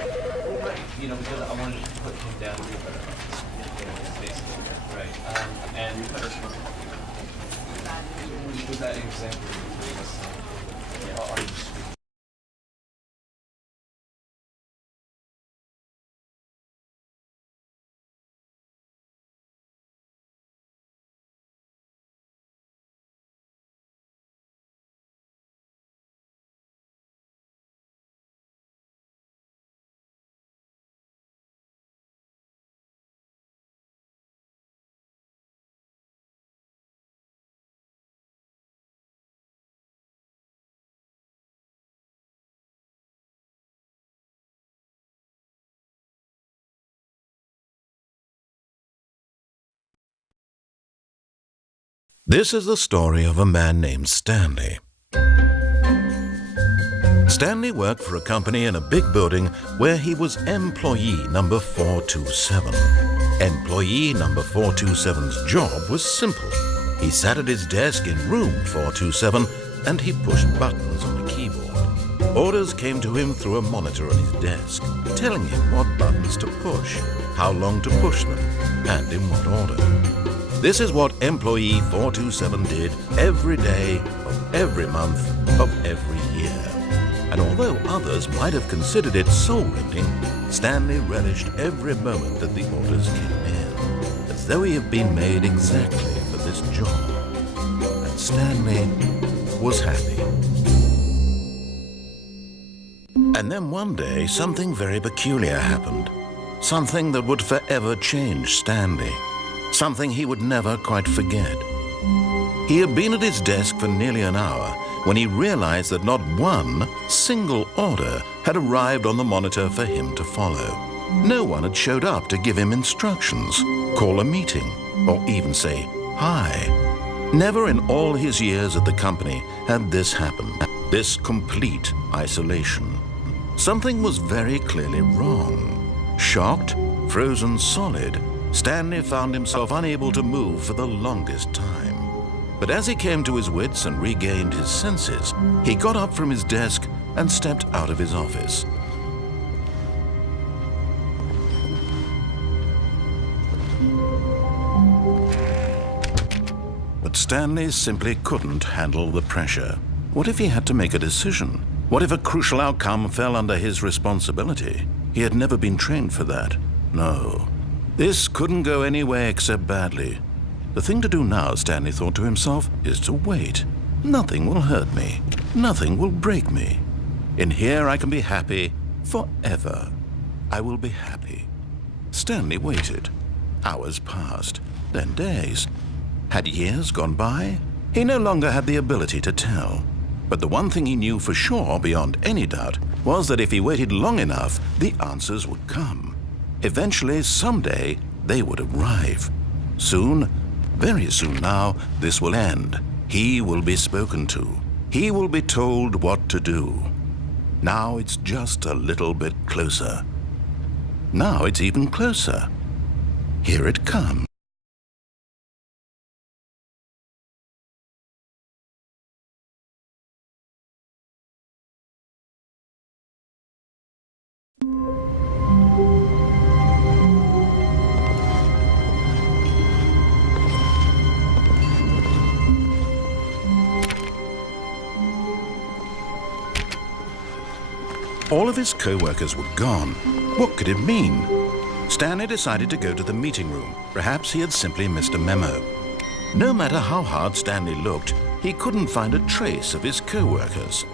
Right. Because I wanted to put him down a little better. Basically, right. And was that example you gave us? Are you speaking? This is the story of a man named Stanley. Stanley worked for a company in a big building where he was employee number 427. Employee number 427's job was simple. He sat at his desk in room 427 and he pushed buttons on a keyboard. Orders came to him through a monitor on his desk, telling him what buttons to push, how long to push them, and in what order. This is what employee 427 did every day of every month of every year. And although others might have considered it soul-rending, Stanley relished every moment that the orders came in, as though he had been made exactly for this job. And Stanley was happy. And then one day, something very peculiar happened. Something that would forever change Stanley. Something he would never quite forget. He had been at his desk for nearly an hour when he realized that not one single order had arrived on the monitor for him to follow. No one had showed up to give him instructions, call a meeting, or even say hi. Never in all his years at the company had this happened, this complete isolation. Something was very clearly wrong. Shocked, frozen solid, Stanley found himself unable to move for the longest time. But as he came to his wits and regained his senses, he got up from his desk and stepped out of his office. But Stanley simply couldn't handle the pressure. What if he had to make a decision? What if a crucial outcome fell under his responsibility? He had never been trained for that. No. This couldn't go any way except badly. The thing to do now, Stanley thought to himself, is to wait. Nothing will hurt me. Nothing will break me. In here I can be happy forever. I will be happy. Stanley waited. Hours passed, then days. Had years gone by? He no longer had the ability to tell. But the one thing he knew for sure, beyond any doubt, was that if he waited long enough, the answers would come. Eventually, someday, they would arrive. Soon, very soon now, this will end. He will be spoken to. He will be told what to do. Now it's just a little bit closer. Now it's even closer. Here it comes. All of his co-workers were gone. What could it mean? Stanley decided to go to the meeting room. Perhaps he had simply missed a memo. No matter how hard Stanley looked, he couldn't find a trace of his co-workers.